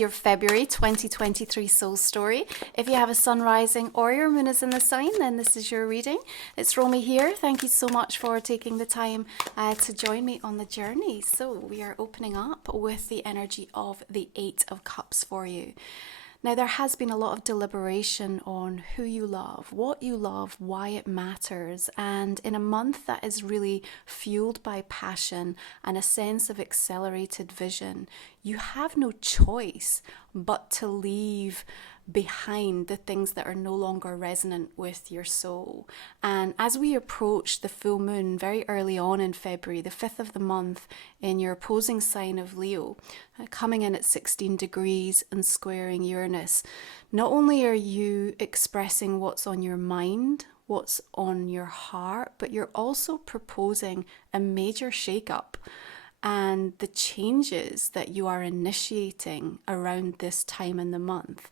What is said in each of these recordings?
is your February 2023 soul story. If you have a sun rising or your moon is in the sign, then this is your reading. It's Romy here. Thank you so much for taking the time to join me on the journey. So we are opening up with the energy of the Eight of Cups for you. Now, there has been a lot of deliberation on who you love, what you love, why it matters. And in a month that is really fueled by passion and a sense of accelerated vision, you have no choice but to leave behind the things that are no longer resonant with your soul. And as we approach the full moon very early on in February, the 5th of the month, in your opposing sign of Leo, coming in at 16 degrees and squaring Uranus, not only are you expressing what's on your mind, what's on your heart, but you're also proposing a major shake-up. And the changes that you are initiating around this time in the month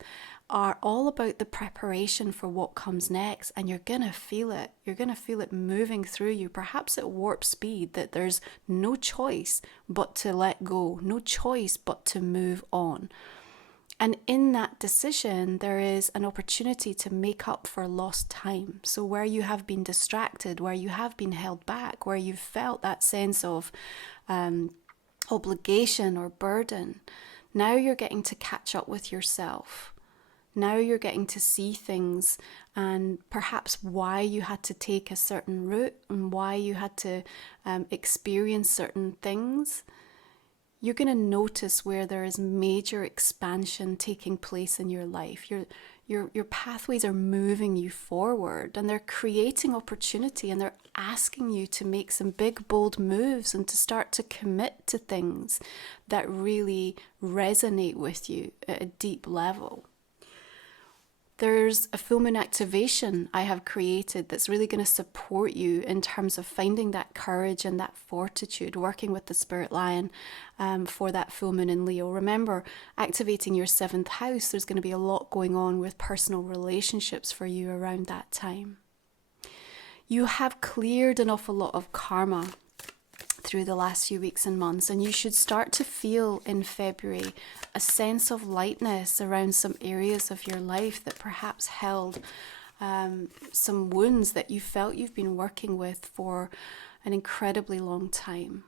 are all about the preparation for what comes next, and you're going to feel it. You're going to feel it moving through you, perhaps at warp speed, that there's no choice but to let go, no choice but to move on. And in that decision, there is an opportunity to make up for lost time. So where you have been distracted, where you have been held back, where you've felt that sense of obligation or burden, now you're getting to catch up with yourself. Now you're getting to see things and perhaps why you had to take a certain route and why you had to experience certain things. You're going to notice where there is major expansion taking place in your life. Your pathways are moving you forward, and they're creating opportunity, and they're asking you to make some big, bold moves and to start to commit to things that really resonate with you at a deep level. There's a full moon activation I have created that's really going to support you in terms of finding that courage and that fortitude, working with the Spirit Lion for that full moon in Leo. Remember, activating your 7th house, there's going to be a lot going on with personal relationships for you around that time. You have cleared an awful lot of karma through the last few weeks and months, and you should start to feel in February a sense of lightness around some areas of your life that perhaps held some wounds that you felt you've been working with for an incredibly long time.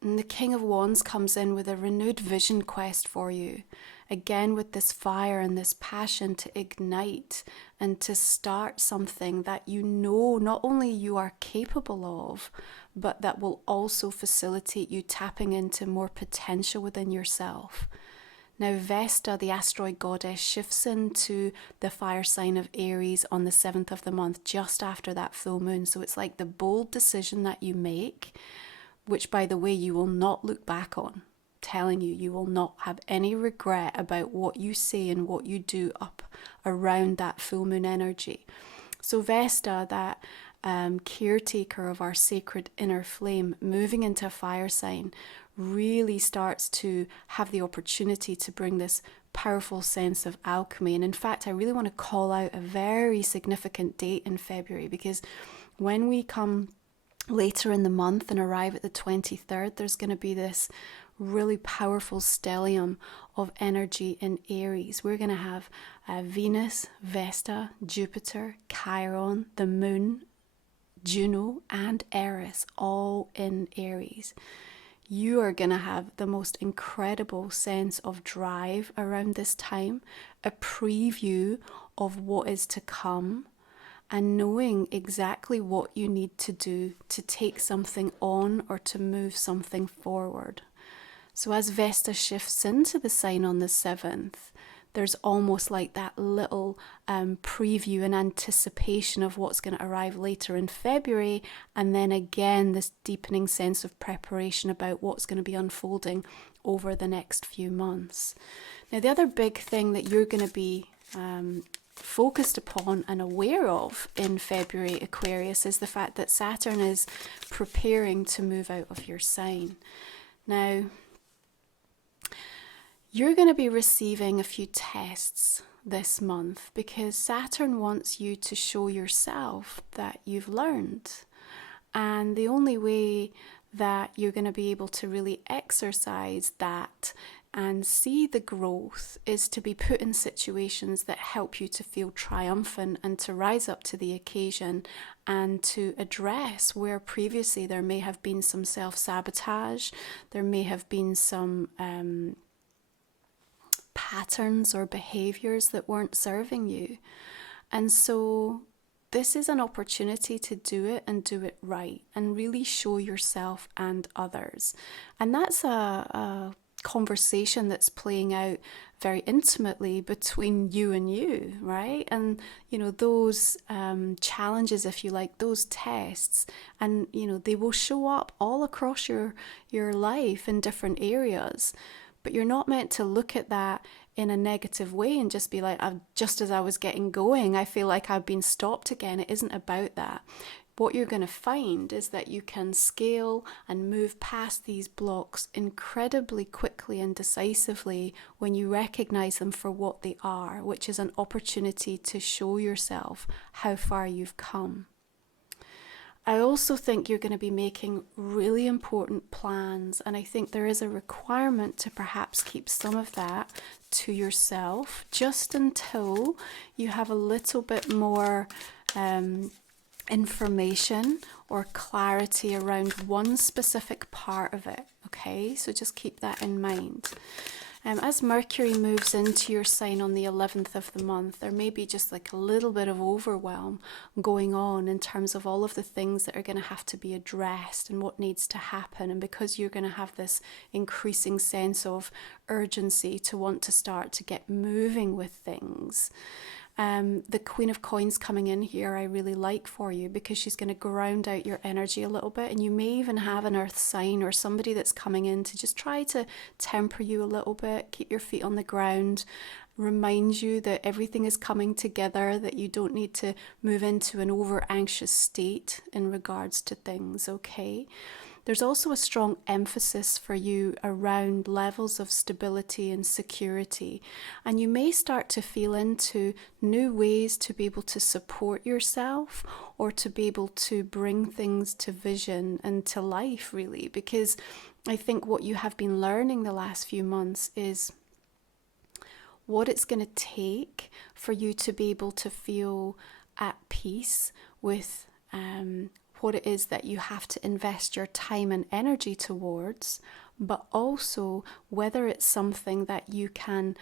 And the King of Wands comes in with a renewed vision quest for you, again with this fire and this passion to ignite and to start something that you know not only you are capable of, but that will also facilitate you tapping into more potential within yourself. Now, Vesta, the asteroid goddess, shifts into the fire sign of Aries on the 7th of the month, just after that full moon. So it's like the bold decision that you make, which, by the way, you will not look back on. Telling you, you will not have any regret about what you say and what you do up around that full moon energy. So Vesta, that caretaker of our sacred inner flame, moving into a fire sign, really starts to have the opportunity to bring this powerful sense of alchemy. And in fact, I really want to call out a very significant date in February, because when we come later in the month and arrive at the 23rd, there's going to be this really powerful stellium of energy in Aries. We're going to have Venus, Vesta, Jupiter, Chiron, the moon, Juno, and Eris all in Aries. You are going to have the most incredible sense of drive around this time, a preview of what is to come, and knowing exactly what you need to do to take something on or to move something forward. So as Vesta shifts into the sign on the 7th, there's almost like that little preview and anticipation of what's going to arrive later in February, and then again this deepening sense of preparation about what's going to be unfolding over the next few months. Now, the other big thing that you're going to be focused upon and aware of in February, Aquarius, is the fact that Saturn is preparing to move out of your sign. Now, you're going to be receiving a few tests this month because Saturn wants you to show yourself that you've learned. And the only way that you're going to be able to really exercise that and see the growth is to be put in situations that help you to feel triumphant and to rise up to the occasion and to address where previously there may have been some self-sabotage, there may have been some patterns or behaviors that weren't serving you. And so this is an opportunity to do it and do it right and really show yourself and others. And that's a conversation that's playing out very intimately between you and you, right? And, you know, those challenges, if you like, those tests, and, you know, they will show up all across your life in different areas. But you're not meant to look at that in a negative way and just be like, just as I was getting going, I feel like I've been stopped again. It isn't about that. What you're going to find is that you can scale and move past these blocks incredibly quickly and decisively when you recognize them for what they are, which is an opportunity to show yourself how far you've come. I also think you're going to be making really important plans, and I think there is a requirement to perhaps keep some of that to yourself just until you have a little bit more information or clarity around one specific part of it, okay? So just keep that in mind. As Mercury moves into your sign on the 11th of the month, there may be just like a little bit of overwhelm going on in terms of all of the things that are going to have to be addressed and what needs to happen. And because you're going to have this increasing sense of urgency to want to start to get moving with things, the Queen of Coins coming in here I really like for you, because she's going to ground out your energy a little bit, and you may even have an earth sign or somebody that's coming in to just try to temper you a little bit, keep your feet on the ground, remind you that everything is coming together, that you don't need to move into an over anxious state in regards to things, okay? There's also a strong emphasis for you around levels of stability and security. And you may start to feel into new ways to be able to support yourself or to be able to bring things to vision and to life, really. Because I think what you have been learning the last few months is what it's going to take for you to be able to feel at peace with what it is that you have to invest your time and energy towards, but also whether it's something that you can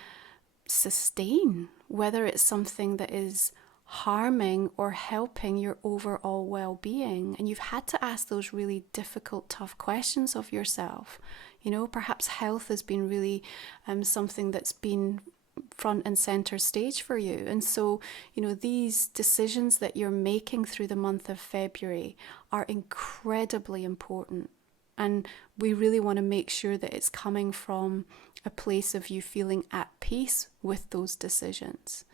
sustain, whether it's something that is harming or helping your overall well-being. And you've had to ask those really difficult, tough questions of yourself. You know, perhaps health has been really something that's been front and center stage for you. And so, you know, these decisions that you're making through the month of February are incredibly important. And we really want to make sure that it's coming from a place of you feeling at peace with those decisions.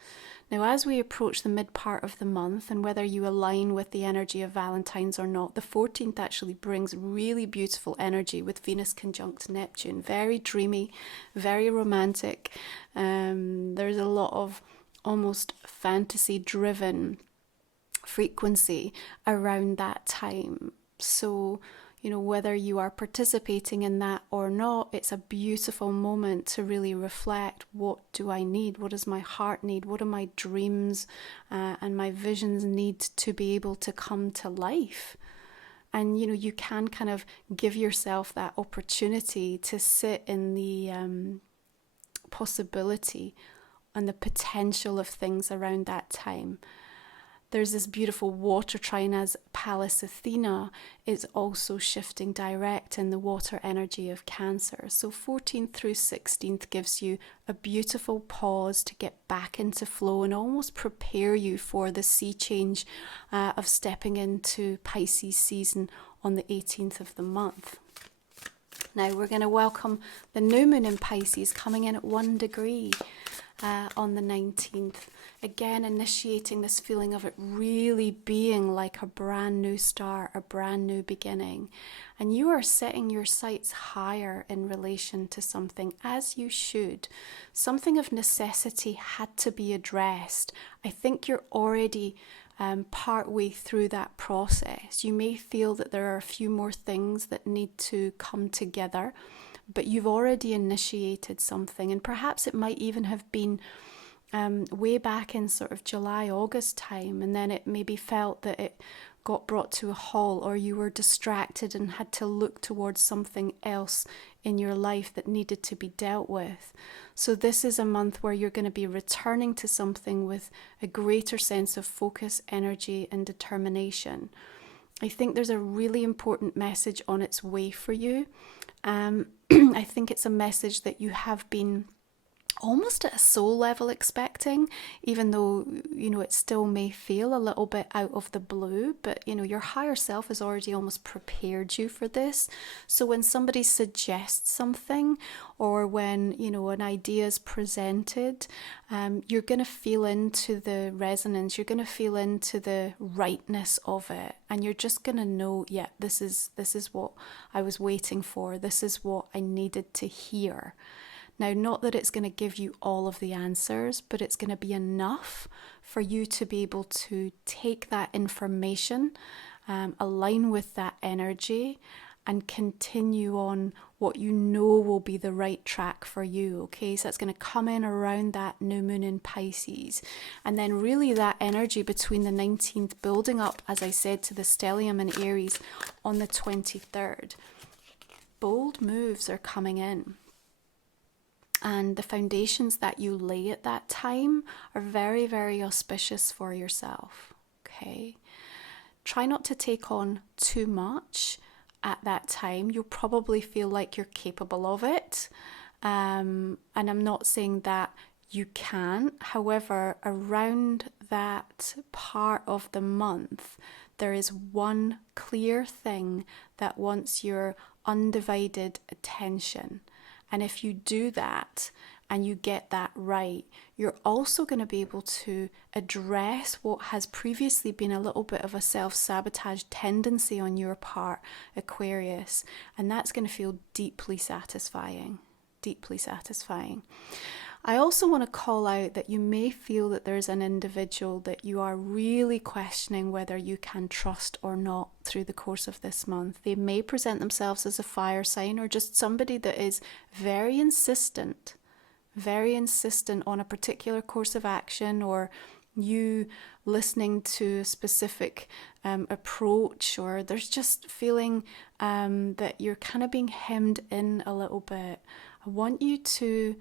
Now, as we approach the mid part of the month, and whether you align with the energy of Valentine's or not, the 14th actually brings really beautiful energy with Venus conjunct Neptune. Very dreamy, very romantic. There's a lot of almost fantasy-driven frequency around that time. So, you know, whether you are participating in that or not, it's a beautiful moment to really reflect, what do I need? What does my heart need? What do my dreams and my visions need to be able to come to life? And, you know, you can kind of give yourself that opportunity to sit in the possibility and the potential of things around that time. There's this beautiful water trine as Pallas Athena is also shifting direct in the water energy of Cancer. So 14th through 16th gives you a beautiful pause to get back into flow and almost prepare you for the sea change of stepping into Pisces season on the 18th of the month. Now we're going to welcome the new moon in Pisces coming in at 1 degree on the 19th. Again, initiating this feeling of it really being like a brand new start, a brand new beginning. And you are setting your sights higher in relation to something, as you should. Something of necessity had to be addressed. I think you're already part way through that process. You may feel that there are a few more things that need to come together, but you've already initiated something. And perhaps it might even have been way back in sort of July, August time, and then it maybe felt that it got brought to a halt, or you were distracted and had to look towards something else in your life that needed to be dealt with. So this is a month where you're going to be returning to something with a greater sense of focus, energy, and determination. I think there's a really important message on its way for you. I think it's a message that you have been almost at a soul level expecting, even though, you know, it still may feel a little bit out of the blue, but, you know, your higher self has already almost prepared you for this. So when somebody suggests something, or when, you know, an idea is presented, you're going to feel into the resonance, you're going to feel into the rightness of it, and you're just going to know, yeah, this is what I was waiting for, this is what I needed to hear. Now, not that it's going to give you all of the answers, but it's going to be enough for you to be able to take that information, align with that energy, and continue on what you know will be the right track for you, okay? So that's going to come in around that new moon in Pisces. And then really that energy between the 19th building up, as I said, to the stellium in Aries on the 23rd. Bold moves are coming in. And the foundations that you lay at that time are very, very auspicious for yourself, okay? Try not to take on too much at that time. You'll probably feel like you're capable of it. And I'm not saying that you can't. However, around that part of the month, there is one clear thing that wants your undivided attention. And if you do that and you get that right, you're also going to be able to address what has previously been a little bit of a self-sabotage tendency on your part, Aquarius. And that's going to feel deeply satisfying, deeply satisfying. I also want to call out that you may feel that there's an individual that you are really questioning whether you can trust or not through the course of this month. They may present themselves as a fire sign, or just somebody that is very insistent on a particular course of action, or you listening to a specific approach, or there's just feeling that you're kind of being hemmed in a little bit. I want you to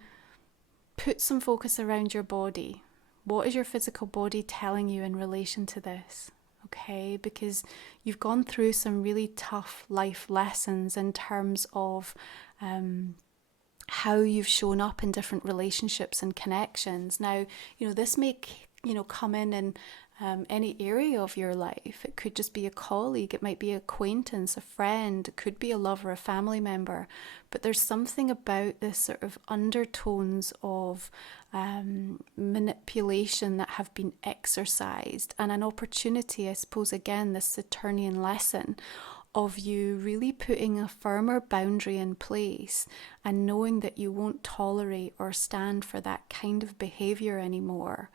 put some focus around your body. What is your physical body telling you in relation to this? Okay, because you've gone through some really tough life lessons in terms of how you've shown up in different relationships and connections. Now, you know, this may, come in any area of your life. It could just be a colleague, it might be an acquaintance, a friend, it could be a lover, a family member. But there's something about this sort of undertones of manipulation that have been exercised, and an opportunity, I suppose, again, this Saturnian lesson of you really putting a firmer boundary in place and knowing that you won't tolerate or stand for that kind of behavior anymore.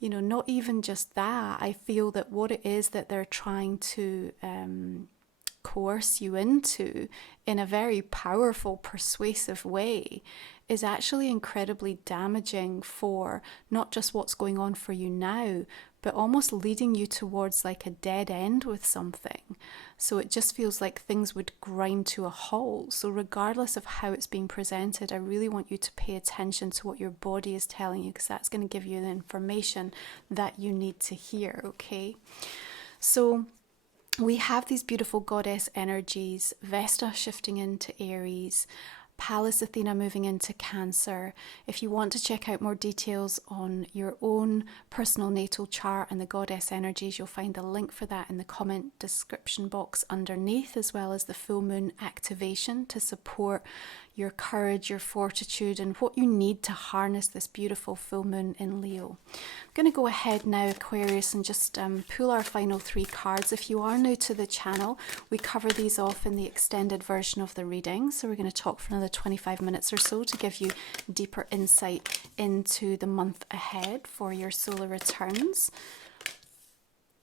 You know, not even just that, I feel that what it is that they're trying to coerce you into in a very powerful, persuasive way is actually incredibly damaging for not just what's going on for you now, but almost leading you towards like a dead end with something. So it just feels like things would grind to a halt. So regardless of how it's being presented, I really want you to pay attention to what your body is telling you, because that's going to give you the information that you need to hear, okay? So we have these beautiful goddess energies, Vesta shifting into Aries, Pallas Athena moving into Cancer. If you want to check out more details on your own personal natal chart and the goddess energies, you'll find the link for that in the comment description box underneath, as well as the full moon activation to support your courage, your fortitude, and what you need to harness this beautiful full moon in Leo. I'm going to go ahead now, Aquarius, and just pull our final 3 cards. If you are new to the channel, we cover these off in the extended version of the reading. So we're going to talk for another 25 minutes or so to give you deeper insight into the month ahead for your solar returns.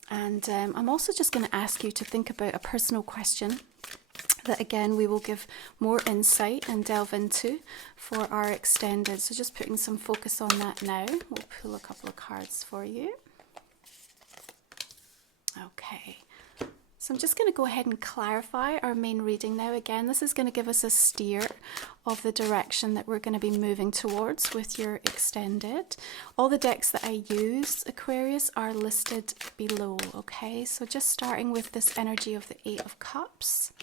And I'm also just going to ask you to think about a personal question that again we will give more insight and delve into for our extended. So just putting some focus on that now. We'll pull a couple of cards for you. Okay, so I'm just going to go ahead and clarify our main reading now. Again, this is going to give us a steer of the direction that we're going to be moving towards with your extended. All the decks that I use, Aquarius, are listed below, okay? So just starting with this energy of the Eight of Cups.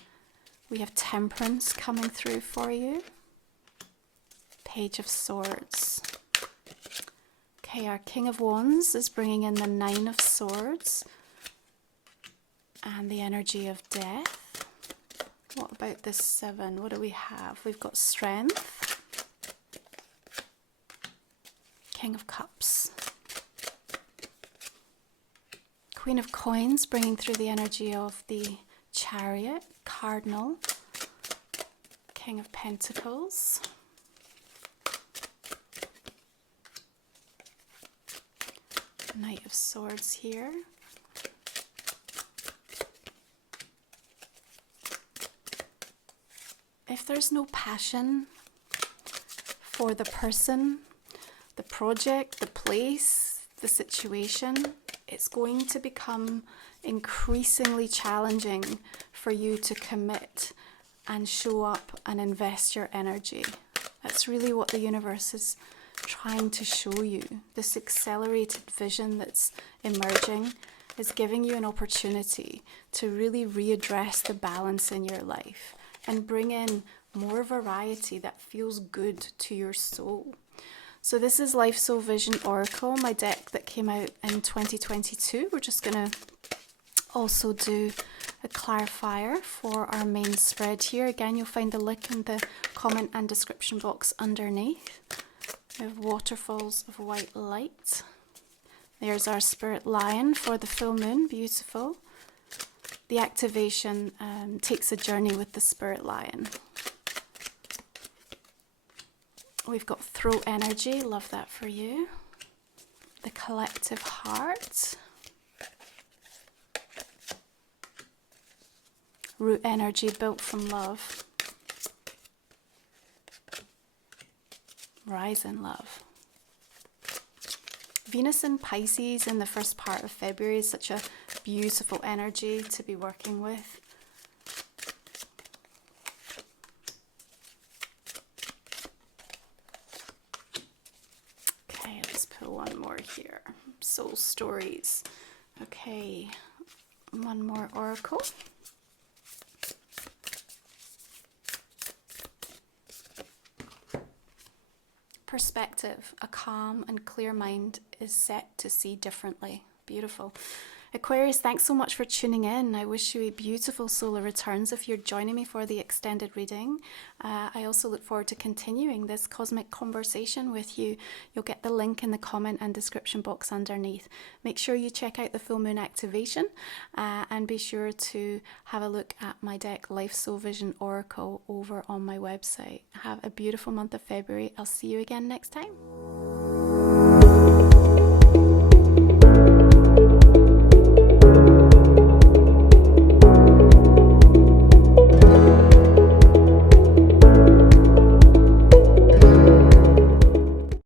We have Temperance coming through for you. Page of Swords. Okay, our King of Wands is bringing in the Nine of Swords. And the energy of death. What about this 7? What do we have? We've got Strength. King of Cups. Queen of Coins bringing through the energy of the Chariot. Cardinal. King of Pentacles. Knight of Swords here. If there's no passion for the person, the project, the place, the situation, it's going to become increasingly challenging for you to commit and show up and invest your energy. That's really what the universe is trying to show you. This accelerated vision that's emerging is giving you an opportunity to really readdress the balance in your life and bring in more variety that feels good to your soul. So this is Life Soul Vision Oracle, my deck that came out in 2022. We're just going to also do a clarifier for our main spread here. Again, you'll find the link in the comment and description box underneath. We have Waterfalls of White Light. There's our Spirit Lion for the full moon. Beautiful. The activation takes a journey with the Spirit Lion. We've got Throat Energy, love that for you. The Collective Heart. Root Energy, Built from Love. Rise in Love. Venus in Pisces in the first part of February is such a beautiful energy to be working with. Okay, let's put one more here. Soul Stories. Okay, one more oracle. Perspective. A calm and clear mind is set to see differently. Beautiful. Aquarius, thanks so much for tuning in. I wish you a beautiful solar returns if you're joining me for the extended reading. I also look forward to continuing this cosmic conversation with you. You'll get the link in the comment and description box underneath. Make sure you check out the full moon activation and be sure to have a look at my deck Life Soul Vision Oracle over on my website. Have a beautiful month of February. I'll see you again next time.